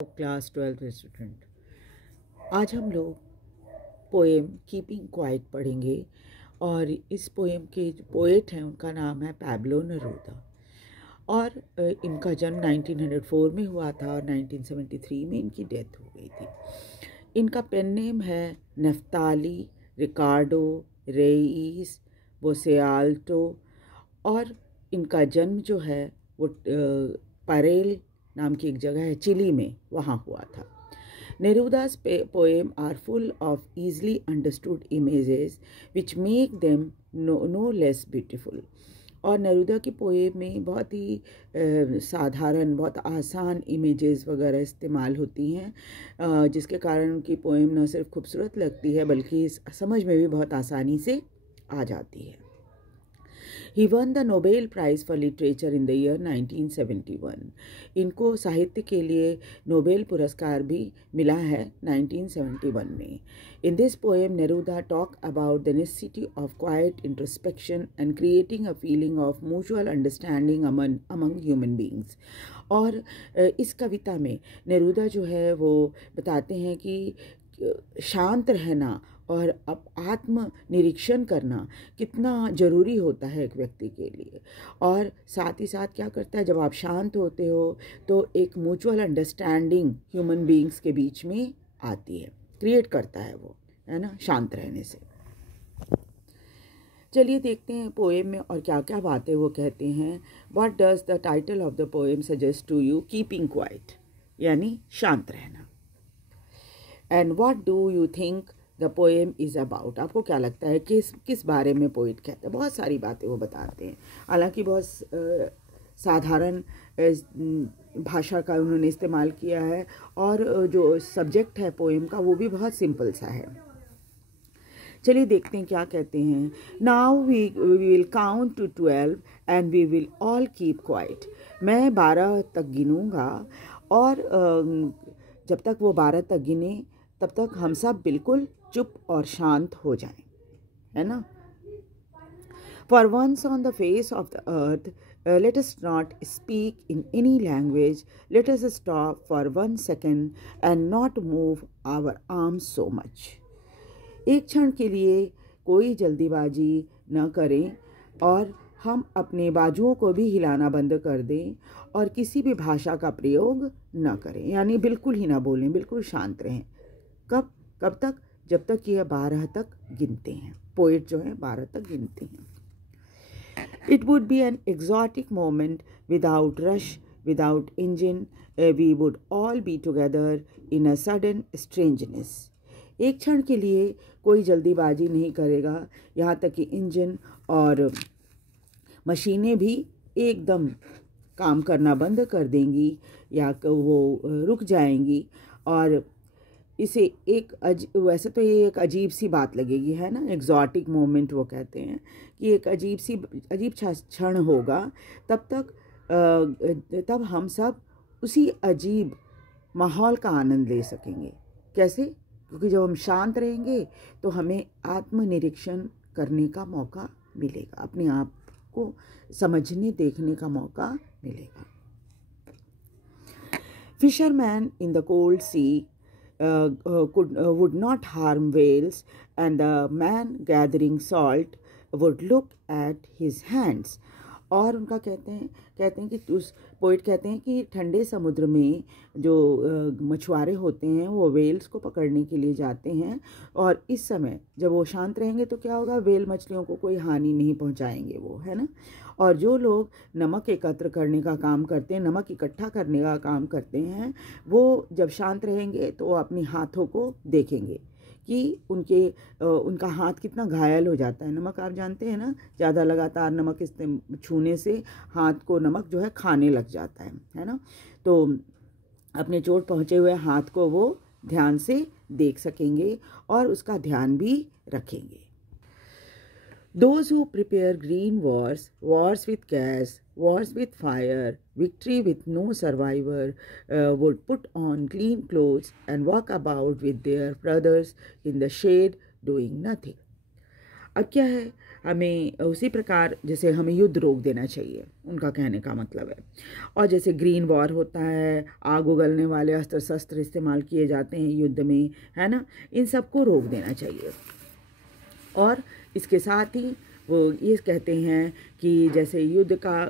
Class 12th student. आज हम लोग पोएम कीपिंग क्वाइट पढ़ेंगे और इस पोएम के जो पोएट हैं उनका नाम है पैब्लो नेरूदा और इनका जन्म 1904 में हुआ था और 1973 में इनकी डेथ हो गई थी। इनका पेन नेम है नेफ्ताली रिकार्डो रेइस बोसेआल्टो और इनका जन्म जो है वो परेल नाम की एक जगह है चिली में, वहाँ हुआ था। Neruda's poem are full of easily understood images which make them no less beautiful. और नेरूदा की पोएम में बहुत ही साधारण, बहुत आसान इमेजेस वगैरह इस्तेमाल होती हैं, जिसके कारण उनकी पोएम न सिर्फ खूबसूरत लगती है बल्कि समझ में भी बहुत आसानी से आ जाती है। He won the Nobel Prize for Literature in the year 1971. इनको साहित्य के लिए नोबेल पुरस्कार भी मिला है 1971 में। In this poem, Neruda talk about the necessity of quiet introspection and creating a feeling of mutual understanding among human beings. और इस कविता में नेरूदा जो है वो बताते हैं कि शांत रहना और अब आत्म निरीक्षण करना कितना ज़रूरी होता है एक व्यक्ति के लिए। और साथ ही साथ क्या करता है, जब आप शांत होते हो तो एक म्यूचुअल अंडरस्टैंडिंग ह्यूमन बीइंग्स के बीच में आती है, क्रिएट करता है वो, है ना, शांत रहने से। चलिए देखते हैं पोएम में और क्या क्या बातें वो कहते हैं। What does the title of the poem suggest to you? Keeping quiet, यानी शांत रहना। And what do you think the poem is about? आपको क्या लगता है किस बारे में पोइट कहते हैं? बहुत सारी बातें वो बताते हैं, हालांकि बहुत साधारण भाषा का उन्होंने इस्तेमाल किया है और जो सब्जेक्ट है पोएम का वो भी बहुत सिंपल सा है। चलिए देखते हैं क्या कहते हैं। Now we will count to 12 and we will all keep quiet. मैं 12 तक गिनूँगा और जब तक वो 12 तक गिने तब तक हम सब बिल्कुल चुप और शांत हो जाएं, है ना। For once on the face of the earth, let us not speak in any language. Let us stop for 1 second and not move our arms so much. एक क्षण के लिए कोई जल्दीबाजी न करें और हम अपने बाजुओं को भी हिलाना बंद कर दें और किसी भी भाषा का प्रयोग न करें, यानी बिल्कुल ही ना बोलें, बिल्कुल शांत रहें। कब तक? जब तक ये 12 तक गिनते हैं। पोएट जो है 12 तक गिनते हैं। It would be an exotic moment without rush, without engine, we would all be together in a sudden strangeness. एक क्षण के लिए कोई जल्दीबाजी नहीं करेगा, यहाँ तक कि इंजन और मशीनें भी एकदम काम करना बंद कर देंगी या वो रुक जाएंगी। और इसे वैसे तो ये एक अजीब सी बात लगेगी, है ना, एक्सोटिक मोमेंट वो कहते हैं कि एक अजीब क्षण होगा। तब हम सब उसी अजीब माहौल का आनंद ले सकेंगे। कैसे? क्योंकि जब हम शांत रहेंगे तो हमें आत्मनिरीक्षण करने का मौका मिलेगा, अपने आप को समझने देखने का मौका मिलेगा। Fisherman in the cold sea would not harm whales, and the man gathering salt would look at his hands. और उनका कहते हैं कि उस पोइट कहते हैं कि ठंडे समुद्र में जो मछुआरे होते हैं वो वेल्स को पकड़ने के लिए जाते हैं और इस समय जब वो शांत रहेंगे तो क्या होगा, वेल मछलियों को कोई हानि नहीं पहुंचाएंगे वो, है ना। और जो लोग नमक एकत्र करने का काम करते हैं, नमक इकट्ठा करने का काम करते हैं, वो जब शांत रहेंगे तो वो अपने हाथों को देखेंगे कि उनका हाथ कितना घायल हो जाता है। नमक आप जानते हैं ना, ज़्यादा लगातार नमक छूने से हाथ को नमक जो है खाने लग जाता है ना। तो अपने चोट पहुँचे हुए हाथ को वो ध्यान से देख सकेंगे और उसका ध्यान भी रखेंगे। Those who prepare green wars, wars with gas, wars with fire, victory with no survivor, would put on clean clothes and walk about with their brothers in the shade doing nothing. अब क्या है, हमें उसी प्रकार जैसे हमें युद्ध रोक देना चाहिए, उनका कहने का मतलब है। और जैसे ग्रीन वॉर होता है, आग उगलने वाले अस्त्र शस्त्र इस्तेमाल किए जाते हैं युद्ध में, है ना, इन सबको रोक देना चाहिए। और इसके साथ ही वो ये कहते हैं कि जैसे युद्ध का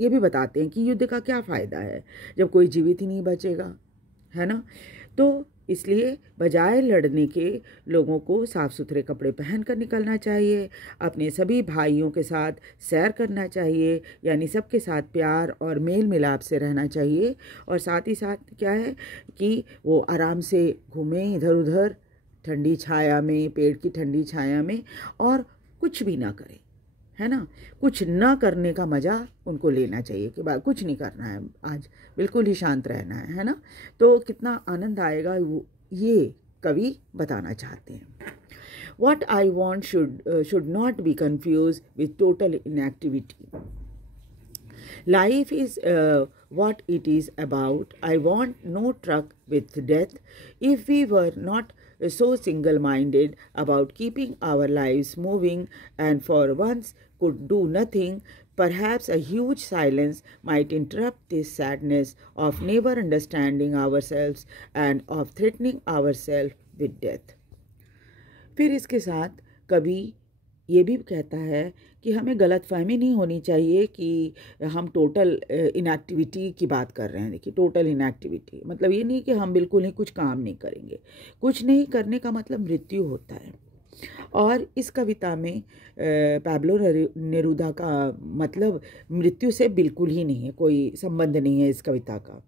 ये भी बताते हैं कि युद्ध का क्या फ़ायदा है जब कोई जीवित ही नहीं बचेगा, है ना। तो इसलिए बजाय लड़ने के लोगों को साफ़ सुथरे कपड़े पहन कर निकलना चाहिए, अपने सभी भाइयों के साथ सैर करना चाहिए, यानी सबके साथ प्यार और मेल मिलाप से रहना चाहिए। और साथ ही साथ क्या है कि वो आराम से घूमें इधर उधर ठंडी छाया में, पेड़ की ठंडी छाया में, और कुछ भी ना करें, है ना। कुछ ना करने का मज़ा उनको लेना चाहिए कि बात कुछ नहीं करना है, आज बिल्कुल ही शांत रहना है ना। तो कितना आनंद आएगा वो ये कवि बताना चाहते हैं। What I want should not be confused with total inactivity. Life is what it is about. I want no truck with death. If we were not so single-minded about keeping our lives moving and for once could do nothing, perhaps a huge silence might interrupt this sadness of never understanding ourselves and of threatening ourselves with death. फिर इसके साथ कवि ये भी कहता है कि हमें गलतफहमी नहीं होनी चाहिए कि हम टोटल इनएक्टिविटी की बात कर रहे हैं। देखिए, टोटल इनएक्टिविटी मतलब ये नहीं कि हम बिल्कुल ही कुछ काम नहीं करेंगे। कुछ नहीं करने का मतलब मृत्यु होता है। और इस कविता में पैब्लो नेरूदा का मतलब मृत्यु से बिल्कुल ही नहीं है, कोई संबंध नहीं है इस कविता का।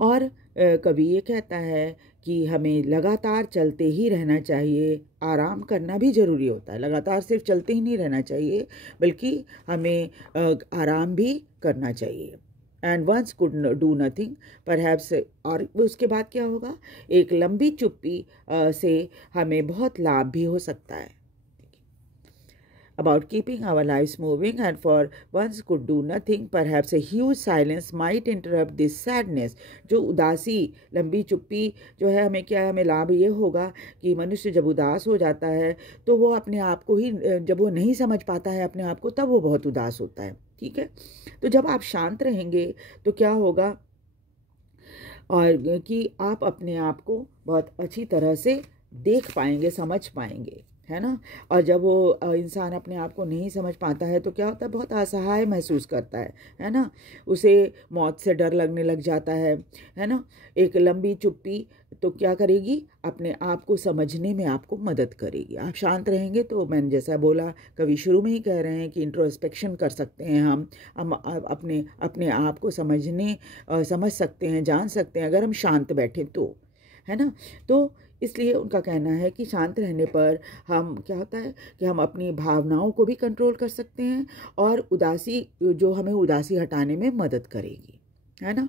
और कवि ये कहता है कि हमें लगातार चलते ही रहना चाहिए, आराम करना भी ज़रूरी होता है। लगातार सिर्फ चलते ही नहीं रहना चाहिए, बल्कि हमें आराम भी करना चाहिए। And once could do nothing perhaps, और उसके बाद क्या होगा, एक लंबी चुप्पी से हमें बहुत लाभ भी हो सकता है। About keeping our lives moving and for once could do nothing, perhaps a huge silence might interrupt this sadness. जो उदासी, लंबी चुप्पी जो है, हमें क्या है, हमें लाभ ये होगा कि मनुष्य जब उदास हो जाता है तो वो अपने आप को ही, जब वो नहीं समझ पाता है अपने आप को, तब वो बहुत उदास होता है। ठीक है, तो जब आप शांत रहेंगे तो क्या होगा, और कि आप अपने आप को बहुत अच्छी तरह से देख पाएंगे, समझ पाएंगे, है ना। और जब वो इंसान अपने आप को नहीं समझ पाता है तो क्या होता है, बहुत असहाय महसूस करता है ना। उसे मौत से डर लगने लग जाता है ना। एक लंबी चुप्पी तो क्या करेगी, अपने आप को समझने में आपको मदद करेगी। आप शांत रहेंगे तो मैंने जैसा बोला, कवि शुरू में ही कह रहे हैं कि इंट्रोस्पेक्शन कर सकते हैं हम अपने आप को समझ सकते हैं, जान सकते हैं अगर हम शांत बैठे तो, है ना। तो इसलिए उनका कहना है कि शांत रहने पर हम क्या होता है कि हम अपनी भावनाओं को भी कंट्रोल कर सकते हैं, और उदासी जो हमें उदासी हटाने में मदद करेगी, है ना।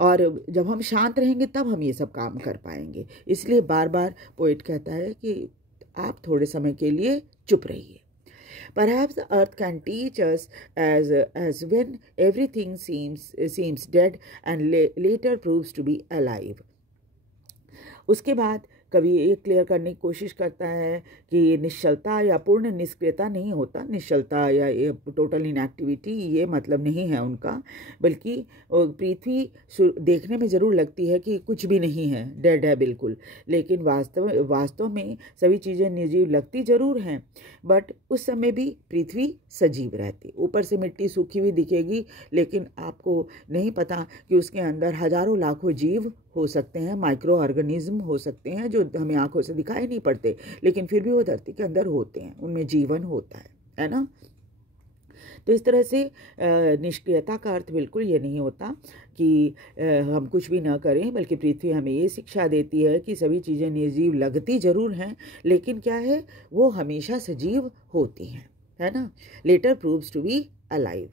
और जब हम शांत रहेंगे तब हम ये सब काम कर पाएंगे। इसलिए बार बार पोएट कहता है कि आप थोड़े समय के लिए चुप रहिए। Perhaps the earth can teach us as when everything seems dead and later proves to be alive. उसके बाद कभी ये क्लियर करने की कोशिश करता है कि निश्चलता या पूर्ण निष्क्रियता नहीं होता, निश्चलता या ये टोटल इनएक्टिविटी ये मतलब नहीं है उनका, बल्कि पृथ्वी देखने में ज़रूर लगती है कि कुछ भी नहीं है, डेड है बिल्कुल, लेकिन वास्तव में सभी चीज़ें निर्जीव लगती ज़रूर हैं, बट उस समय भी पृथ्वी सजीव रहती। ऊपर से मिट्टी सूखी हुई दिखेगी, लेकिन आपको नहीं पता कि उसके अंदर हज़ारों लाखों जीव हो सकते हैं, माइक्रो ऑर्गेनिज्म हो सकते हैं जो हमें आंखों से दिखाई नहीं पड़ते, लेकिन फिर भी वो धरती के अंदर होते हैं, उनमें जीवन होता है ना। तो इस तरह से निष्क्रियता का अर्थ बिल्कुल ये नहीं होता कि हम कुछ भी ना करें, बल्कि पृथ्वी हमें ये शिक्षा देती है कि सभी चीज़ें निर्जीव लगती ज़रूर हैं, लेकिन क्या है, वो हमेशा सजीव होती हैं, है ना। Later proves to be alive.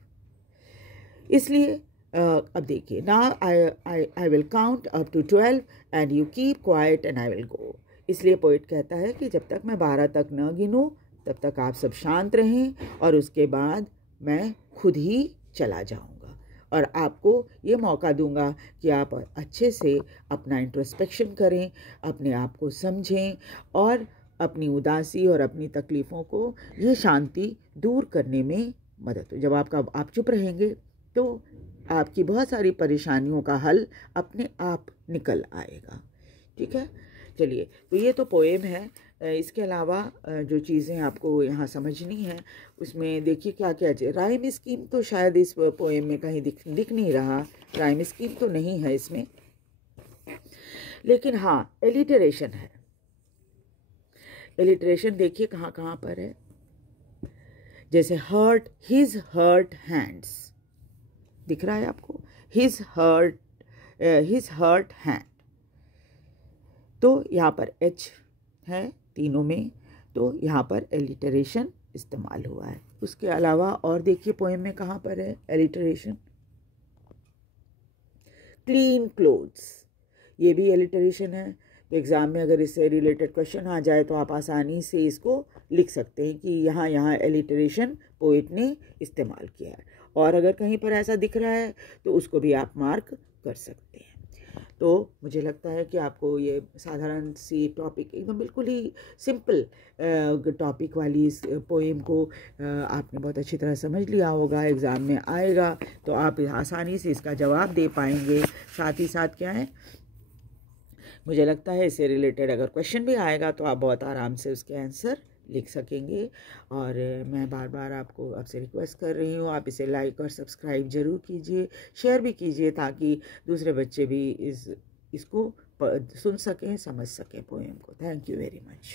इसलिए अब देखिए, now I will count up to 12 and you keep quiet and I will go. इसलिए पोइट कहता है कि जब तक मैं 12 तक न गिनूं तब तक आप सब शांत रहें, और उसके बाद मैं खुद ही चला जाऊंगा और आपको ये मौका दूंगा कि आप अच्छे से अपना इंट्रोस्पेक्शन करें, अपने आप को समझें और अपनी उदासी और अपनी तकलीफ़ों को ये शांति दूर करने में मदद हो। जब आप चुप रहेंगे तो आपकी बहुत सारी परेशानियों का हल अपने आप निकल आएगा। ठीक है, चलिए, तो ये तो पोएम है। इसके अलावा जो चीज़ें आपको यहाँ समझनी है उसमें देखिए क्या क्या चाहिए। राइम स्कीम तो शायद इस पोएम में कहीं दिख नहीं रहा, राइम स्कीम तो नहीं है इसमें, लेकिन हाँ एलिटरेशन है। एलिटरेशन देखिए कहाँ कहाँ पर है, जैसे हर्ट, हिज हर्ट हैंड्स, दिख रहा है आपको, हिज हर्ट हैंड, तो यहाँ पर एच है तीनों में, तो यहाँ पर एलिटरेशन इस्तेमाल हुआ है। उसके अलावा और देखिए पोएम में कहाँ पर है एलिटरेशन, क्लीन क्लोथ्स, ये भी एलिटरेशन है। तो एग्ज़ाम में अगर इससे रिलेटेड क्वेश्चन आ जाए तो आप आसानी से इसको लिख सकते हैं कि यहाँ एलिटरेशन पोइट ने इस्तेमाल किया है, और अगर कहीं पर ऐसा दिख रहा है तो उसको भी आप मार्क कर सकते हैं। तो मुझे लगता है कि आपको ये साधारण सी टॉपिक, एकदम बिल्कुल ही सिंपल टॉपिक वाली इस पोएम को आपने बहुत अच्छी तरह समझ लिया होगा। एग्ज़ाम में आएगा तो आप आसानी से इसका जवाब दे पाएंगे। साथ ही साथ क्या है, मुझे लगता है इससे रिलेटेड अगर क्वेश्चन भी आएगा तो आप बहुत आराम से उसके आंसर लिख सकेंगे। और मैं बार बार आपसे रिक्वेस्ट कर रही हूँ, आप इसे लाइक और सब्सक्राइब ज़रूर कीजिए, शेयर भी कीजिए, ताकि दूसरे बच्चे भी इसको सुन सकें, समझ सकें पोएम को। Thank you very much.